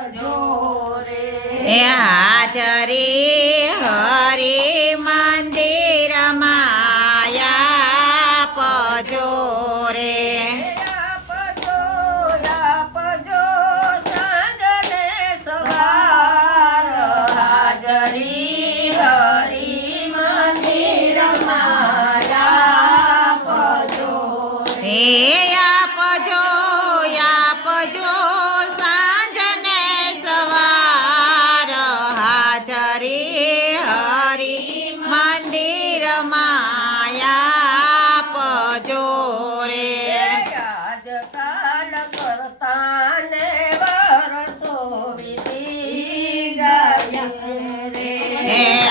એ હાજરી હરી મંદિર માયા પજો રે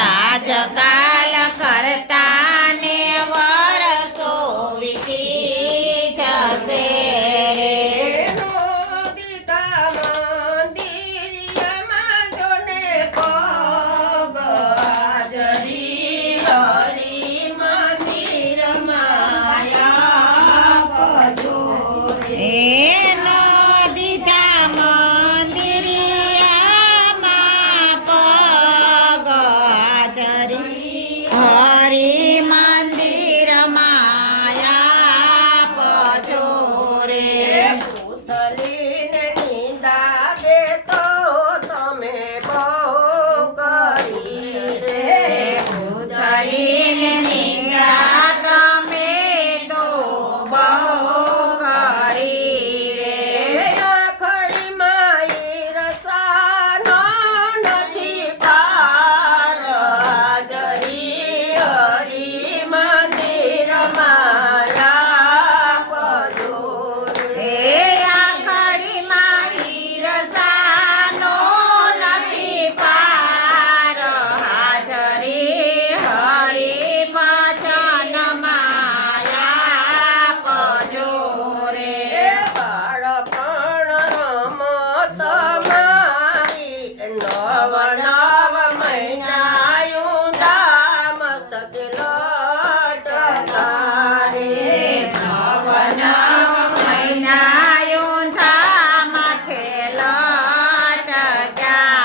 આજકાલ કરતા ને વરસો વીતી જશે રે હરી મંદિર માયા પજો રે પૂતલીને નિંદા દે તો તમે બહુ કરી છે પૂતલીને નિંદા તમે તો બહુ કરી રે આખડી માઈ રસાનો નથી પાર હાજરી હરી મંદિર માયા પજો હે આખડી માઈ રસાનો નથી પાર હાજરી હરી ભજન માયા પજો રે બાળપણ રમત મારી નવ નવ મહિનાયું દામ મસ્તક લટકારે નવ મહિના ઊંધા માથે લટક્યા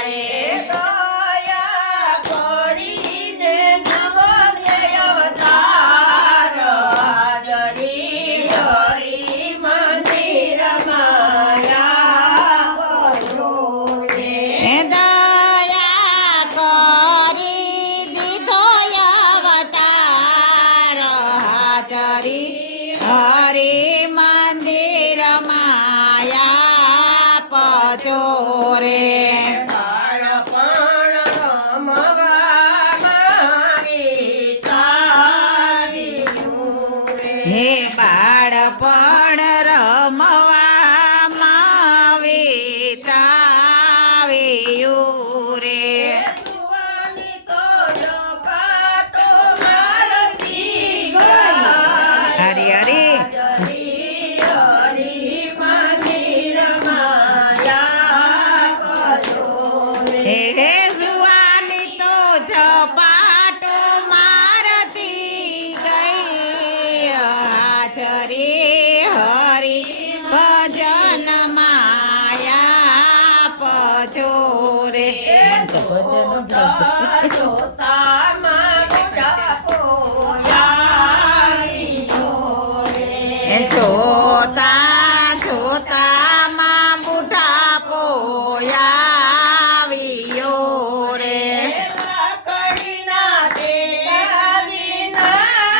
રે દયા કરીને દિવસે અવતાર હાજરી હરી મંદિર માયા પજો રે હે દયા કરી દીધો અવતાર હાજરી હરી મંદિર માયા પજો રે બાળપણ રમવા મારી તાવીયું રે હે બાળપણ રમવામાં વિતાવ્યું રે જુવાની તો પાટો મારતી ગયા હરી હરી હાજરી હરી મંદિર માયા પજો રે હે જુવાની તો ઝપાટો મારતી ગઈ હાજરી હરી ભજન માયા પજો રે જોતા માં બુઢાપો આવ્યો રે જોતા જોતા માં બુઢાપો આવ્યો રે લાકડીના ટેકા વિના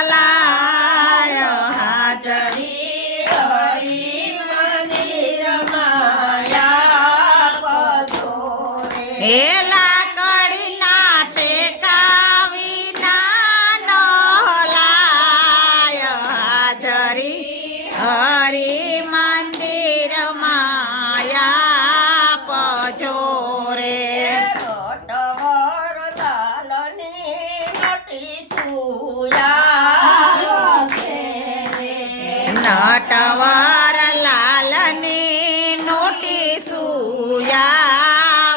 નલાય હાજરી હરી મંદિર માયા પજો રે હે લાકડીના ટેકા વિના નલાય હાજરી હરી મંદિર માયા પજો રે મોટવર લાલની મોટી સુયા નટવર લાલની નોટિસ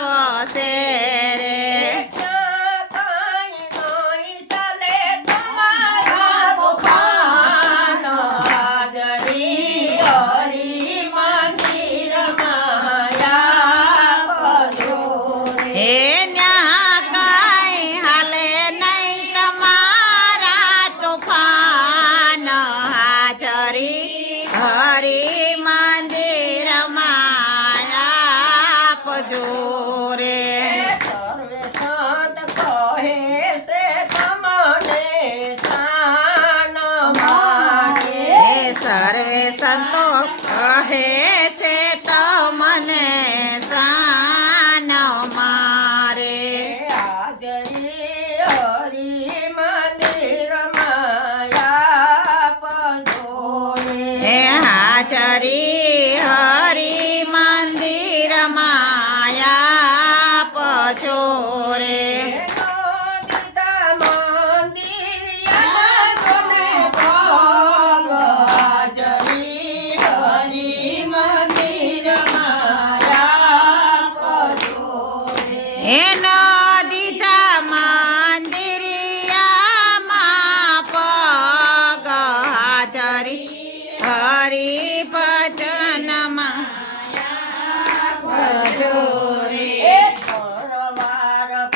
આવશે હરી